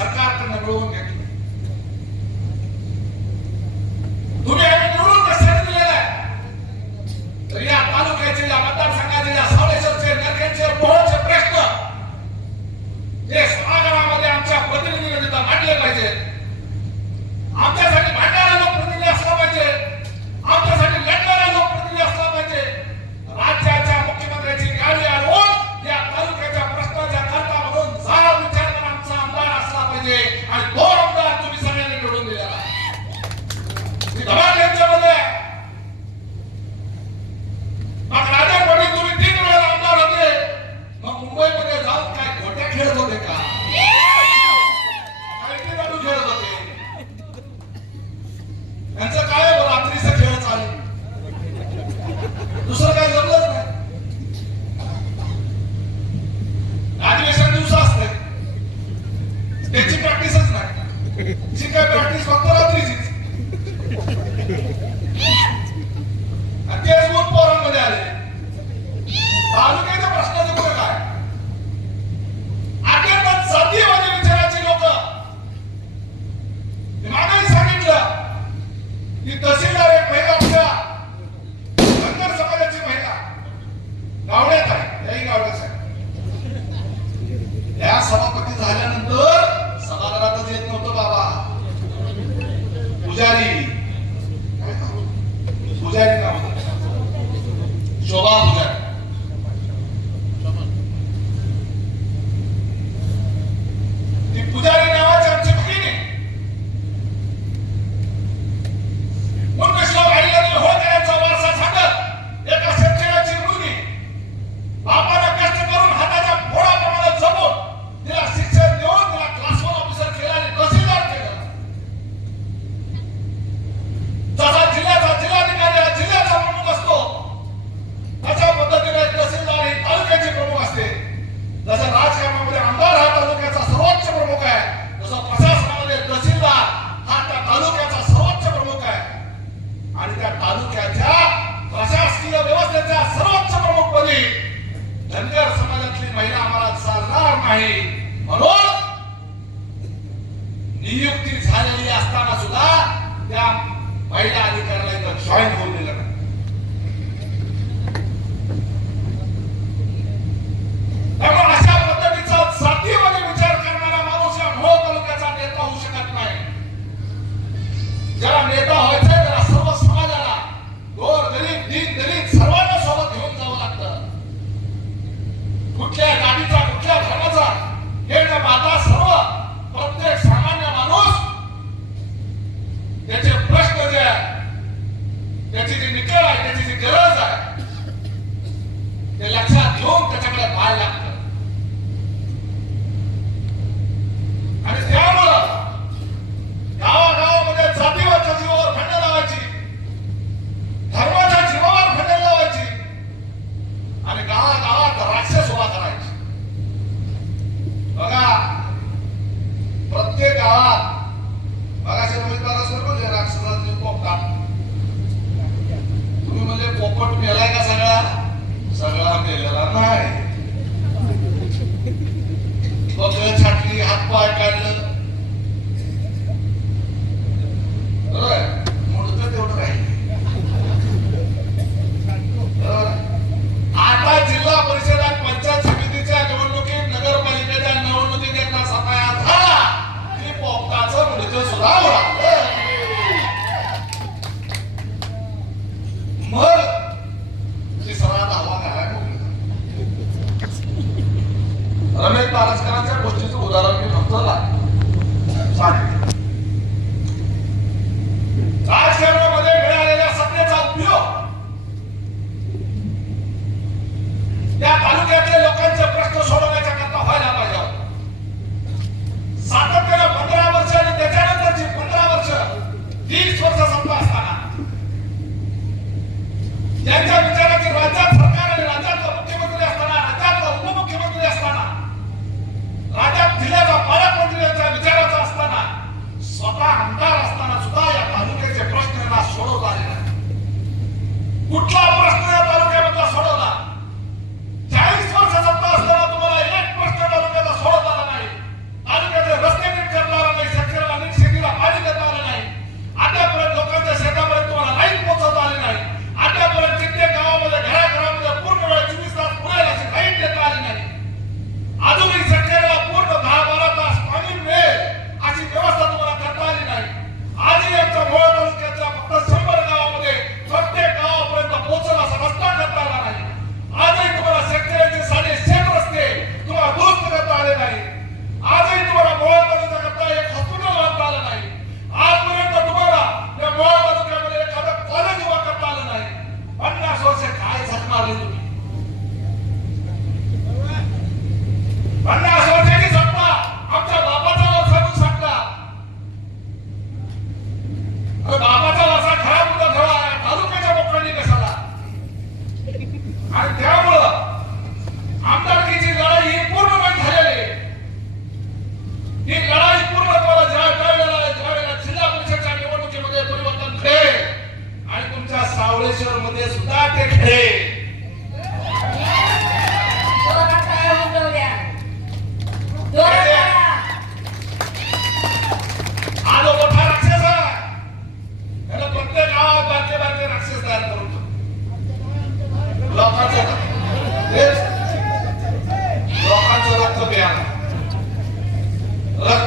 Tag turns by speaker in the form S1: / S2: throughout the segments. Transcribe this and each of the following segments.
S1: ಸರ್ಕಾರಕ್ಕೆ रमेश पारसकरांच्या गोष्टीचं उदाहरण मी फक्त ला-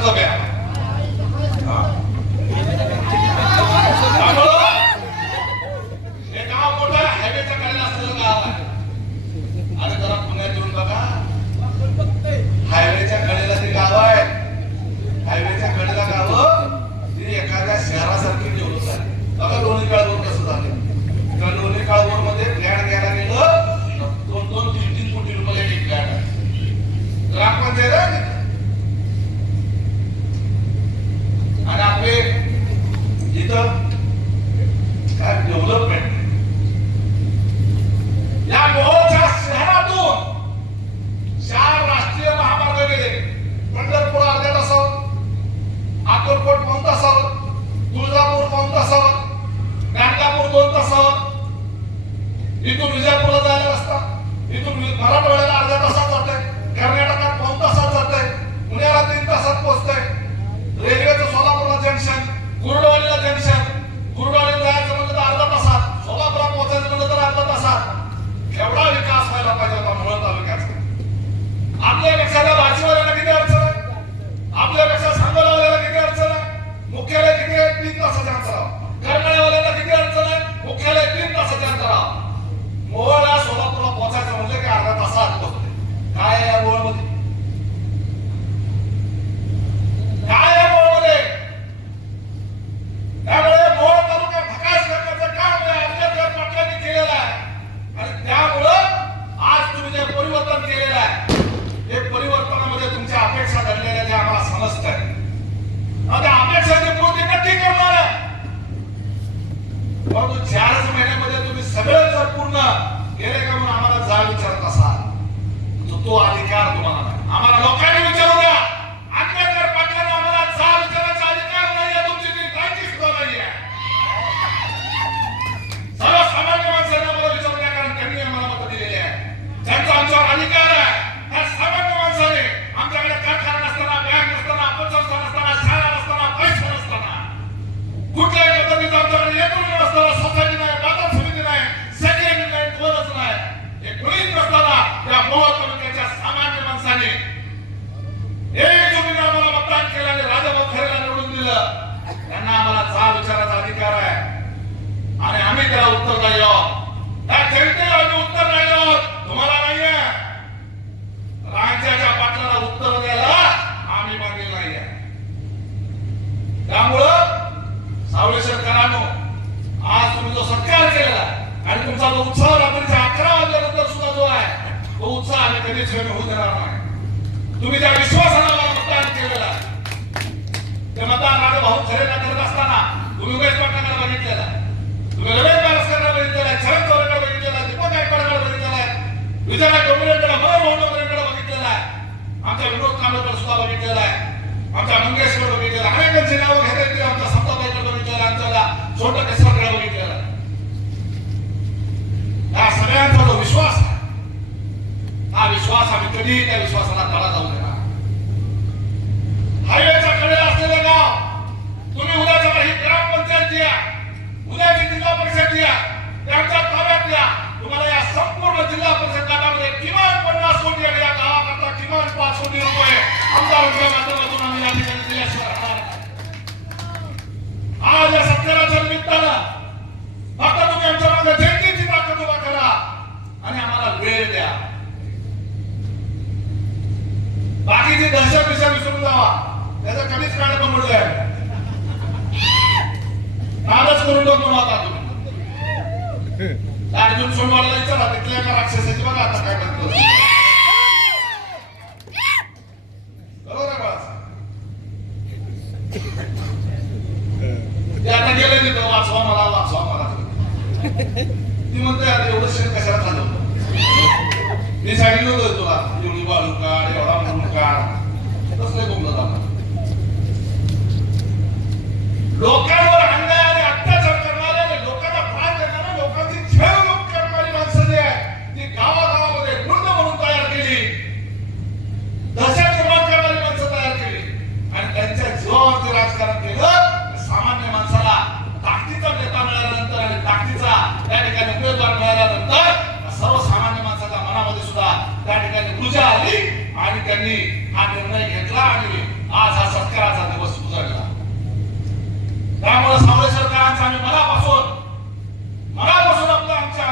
S1: तांदळाचा बॅग हे गाव गाव आहे. अरे पुण्यात येऊन बघा. हायवेच्या कडेला ते गाव आहे. हायवेच्या कडेला गाव ती एखाद्या शहरासारखी डेव्हलप झाली बघा लोणी काळवड कसं झालं. लोणी काळवडमध्ये फ्लॅट घ्यायला गेलं. दोन दोन तीन तीन कोटी रुपये एक फ्लॅट आहे. ग्रामपंचायत सावळे सरकारांनो आज तुम्ही जो सत्कार केलेला आणि तुमचा जो उत्साह रात्रीच्या अकरा वाजल्यानंतर सुद्धा जो आहे तो उत्साह आम्ही कधीच कमी होऊ देणार नाही. तुम्ही त्या विश्वासाला मतदान केलेलं आहे ते मतदान राजा भाऊ खरेला करत असताना तुम्ही उमेश पाटलांना बघितलेला तुम्ही रमेश बारस्करला बघितलेला आहे शरद पवारकडे बघितलेला आहे दीपक गायकवाडकडे बघितलेला आहे विजयराज डोंगरेकडे मनोहर मोहनकडे बघितलेला आहे. आमच्या विनोद कांबळेकडे सुद्धा बघितलेला आहे. आमच्या मंगेशकडे बघितलेला आहे. अनेकांची नावं घेता येतील आमच्या समताबाईकडे बघितलेलं आहे आमच्याला छोटं केसरकडे बघितलेलं आहे या सगळ्यांचा जो विश्वास आहे हा विश्वास आम्ही कधीही त्या विश्वासाला तळा जाऊ देणार हायवेचा कडे असलेलं गाव तुम्ही उद्याच्या ही ग्रामपंचायत द्या उद्याची जिल्हा परिषद द्या त्यांच्या ताब्यात द्या तुम्हाला या संपूर्ण जिल्हा परिषद गटामध्ये किमान पन्नास कोटी आणि या गावाकरता किमान पाच कोटी रुपये आमदारांच्या माध्यमातून आम्ही या ठिकाणी दिल्याशिवाय आज या सत्याच्या निमित्तानं फक्त तुम्ही आमच्या मागे जनतेची ताकद उभा करा आणि आम्हाला वेळ द्या बाकीची दहशत विषय विसरून जावा. त्याचा कधीच कार्यक्रम म्हणलंय कालच करून टाकतो आता तुम्ही. अर्जुन सोमवारला विचारा तिथल्या एका राक्षसाची बघा आता काय करतो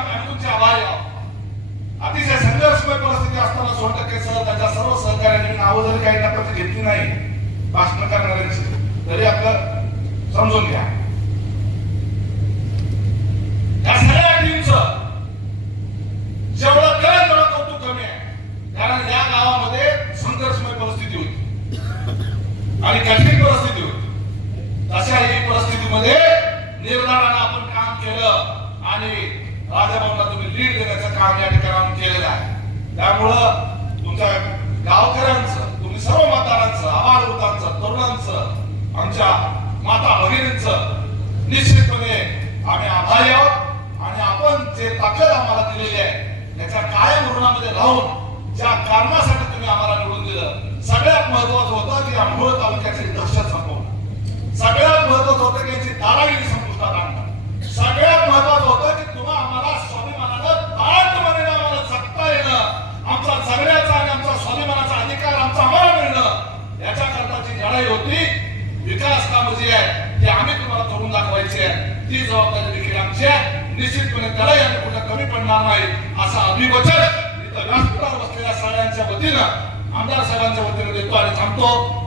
S1: आम्ही तुमचे आभारी आहोत. अतिशय संघर्षमय परिस्थिती असताना सोळा टक्के सह त्याच्या सर्व सहकार्याने नावं जरी काही नकाच घेतली नाही भाषण करणाऱ्यांची तरी आपलं समजून घ्या. या सगळ्या टीमच जेवढं करेल तेवढं कौतुक कमी आहे. कारण या गावामध्ये संघर्षमय परिस्थिती होती. आणि कठीण परिस्थिती होती. तशा ही परिस्थितीमध्ये निर्धाराने आपण काम केलं आणि राजाभाऊला तुम्ही लीड देण्याचं काम या ठिकाणाहून केलेलं आहे. त्यामुळं तुमच्या गावकऱ्यांचं तुम्ही सर्व मतदारांचं आवाजवृतांचं तरुणांचं आमच्या माता भगिनींचं निश्चितपणे आम्ही आभारी आहोत आणि आपण जे ताकद आम्हाला दिलेली आहे त्याच्या कायम ऋणामध्ये राहून ज्या कारणासाठी तुम्ही आम्हाला निवडून दिलं सगळ्यात महत्वाचं होतं की आंघोळ मूळ तालुक्याची दहशत संपवणं. सगळ्यात महत्वाचं होतं की याची दादागिरी संपुष्टात आणणं. ती जबाबदारी देखील आमची आहे. निश्चितपणे त्याला याने कुठं कमी पडणार नाही असा अभिवचन इथं व्यासपीठावर बसलेल्या सगळ्यांच्या वतीनं आमदार साहेबांच्या वतीनं देतो आणि थांबतो.